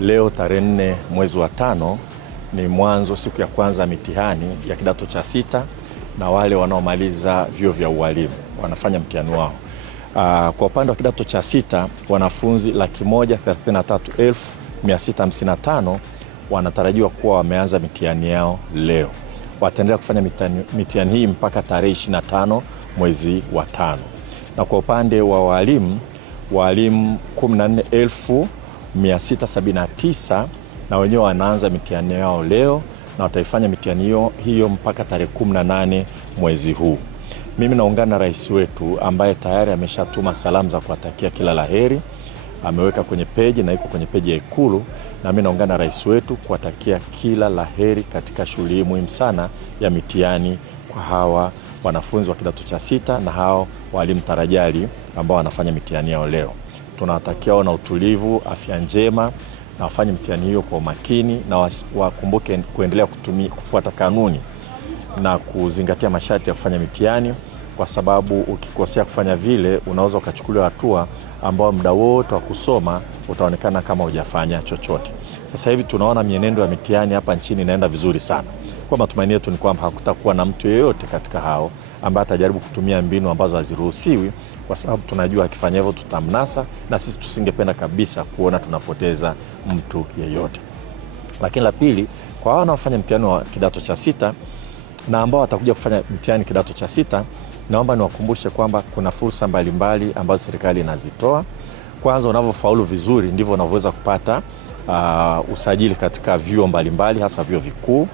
Leo tarehe 4 mwezi wa 5 ni mwanzo, siku ya kwanza mitihani ya kidato cha 6 na wale wanaomaliza vyuo vya ualimu wanafanya mtihani wao. Kwa upande wa kidato cha 6 wanafunzi 133,655 wanatarajiwa kuwa wameanza mitihani yao leo. Wataendelea kufanya mitihani hii mpaka tarehe 25 mwezi wa 5. Na kwa upande wa walimu 14,679 na wenyewe wanaanza mitihani yao leo na wataifanya mitihani hiyo mpaka tarehe 18 mwezi huu. Mimi naungana na rais wetu ambaye tayari ameshatuma salamu za kuwatakia kila laheri. Ameweka kwenye peji na iko kwenye peji ya Ikulu, na mimi naungana na rais wetu kuwatakia kila laheri katika shughuli hii muhimu sana ya mitihani kwa hawa wanafunzi wa kidato cha 6 na hao walimu tarajali ambao wanafanya mitihani yao leo. Tunawatakia wana utulivu, afya njema, na wafanye mitihani hiyo kwa umakini, na wakumbuke kuendelea kufuata kanuni na kuzingatia masharti ya kufanya mitihani, kwa sababu ukikosea kufanya vile unaweza ukachukuliwa hatua ambao muda wote wa kusoma utaonekana kama hujafanya chochote. Sasa hivi tunaona mienendo ya mitihani hapa nchini inaenda vizuri sana. Kwa matumaini yetu ni kwamba hakutakuwa na mtu yeyote katika hao ambaye atajaribu kutumia mbinu ambazo haziruhusiwi, kwa sababu tunajua akifanya hivyo tutamnasa, na sisi tusingependa kabisa kuona tunapoteza mtu yeyote. Lakini la pili, kwa hao wanaofanya mtihani wa kidato cha 6 na ambao watakuja kufanya mtihani kidato cha 6, naomba niwakumbushe kwamba kuna fursa mbalimbali ambazo serikali inazitoa. Kwanza, unavyofaulu vizuri ndivyo unavyoweza kupata usajili katika vyuo mbalimbali, hasa vyuo vikuu.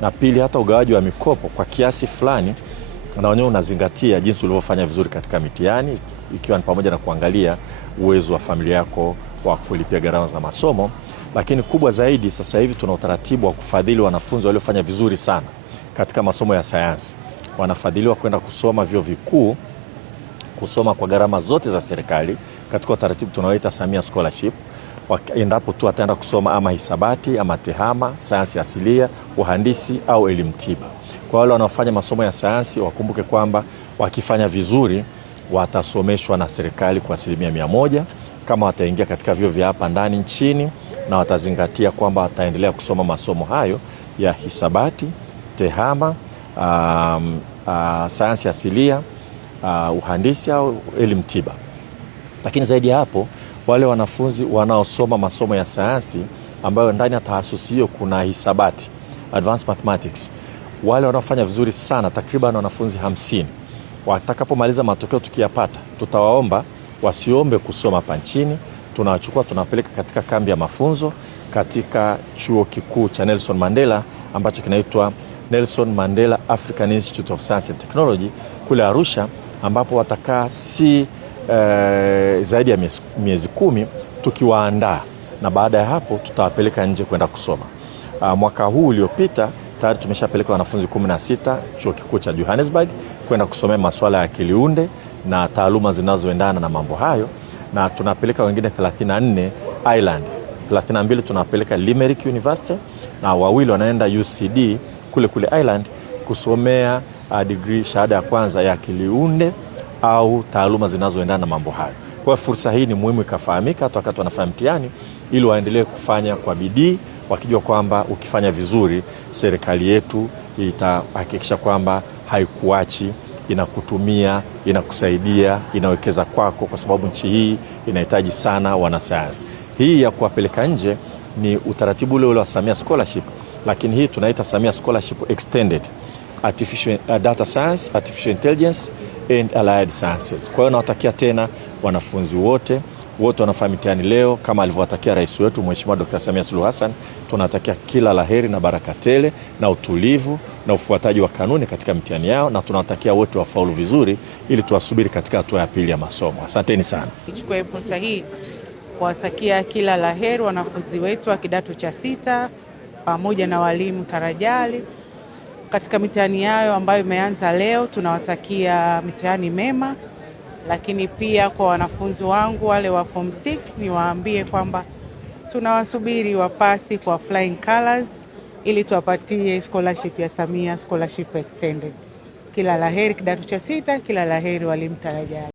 Na pili, hata ugawaji wa mikopo kwa kiasi fulani na wenyewe unazingatia jinsi ulivyofanya vizuri katika mitihani, ikiwa ni pamoja na kuangalia uwezo wa familia yako wa kulipia gharama za masomo. Lakini kubwa zaidi, sasa hivi tuna utaratibu wa kufadhili wanafunzi waliofanya vizuri sana katika masomo ya sayansi. Wanafadhiliwa kwenda kusoma vyuo vikuu, kusoma kwa gharama zote za serikali katika utaratibu tunaoita Samia Scholarship, endapo tu ataenda kusoma ama hisabati ama tehama, sayansi asilia, uhandisi au elimu tiba. Kwa wale wanaofanya masomo ya sayansi, wakumbuke kwamba wakifanya vizuri watasomeshwa na serikali kwa 100% kama wataingia katika vyuo vya hapa ndani nchini, na watazingatia kwamba wataendelea kusoma masomo hayo ya hisabati, tehama, sayansi asilia, uhandisi au elimu tiba. Lakini zaidi ya hapo, wale wanafunzi wanaosoma masomo ya sayansi ambayo ndani ya tahasusi hiyo kuna hisabati, advanced mathematics, wale wanaofanya vizuri sana, takriban wanafunzi 50, watakapomaliza matokeo tukiyapata, tutawaomba wasiombe kusoma hapa nchini. Tunawachukua, tunapeleka katika kambi ya mafunzo katika chuo kikuu cha Nelson Mandela ambacho kinaitwa Nelson Mandela African Institute of Science and Technology kule Arusha, ambapo watakaa zaidi ya miezi 10 tukiwaandaa, na baada ya hapo tutawapeleka nje kwenda kusoma. Mwaka huu uliopita tayari tumeshapeleka wanafunzi 16 chuo kikuu cha Johannesburg kwenda kusomea masuala ya akili unde na taaluma zinazoendana na mambo hayo, na tunapeleka wengine 34 Ireland, 32 tunapeleka Limerick University, na 2 wanaenda UCD kule Ireland kusomea degree, shahada ya kwanza ya akili unde au taaluma zinazoendana na mambo hayo. Kwa fursa hii ni muhimu ikafahamika hata wakati wanafanya mtihani, ili waendelee kufanya kwa bidii, wakijua kwamba ukifanya vizuri serikali yetu itahakikisha kwamba haikuachi, inakutumia, inakusaidia, inawekeza kwako, kwa sababu nchi hii inahitaji sana wanasayansi. Hii ya kuwapeleka nje ni utaratibu ule wa Samia Scholarship, lakini hii tunaita Samia Scholarship Extended, Artificial Data Science, Artificial Intelligence and Allied Sciences. Kwa hiyo nawatakia tena wanafunzi wote wanafanya mitihani leo kama alivyowatakia rais wetu Mheshimiwa Dr. Samia Suluhu Hassan. Tunatakia kila laheri na baraka tele na utulivu na ufuataji wa kanuni katika mitihani yao, na tunawatakia wote wafaulu vizuri ili tuwasubiri katika hatua ya pili ya masomo. Asanteni sana. Nichukue fursa hii kuwatakia kila laheri wanafunzi wetu wa kidato cha 6 pamoja na walimu tarajali katika mitihani yao ambayo imeanza leo. Tunawatakia mitihani mema, lakini pia kwa wanafunzi wangu wale wa form 6 niwaambie kwamba tunawasubiri wapasi kwa flying colors ili tuwapatie scholarship ya Samia Scholarship Extended. Kila laheri kidato cha 6, kila laheri walimu tarajali.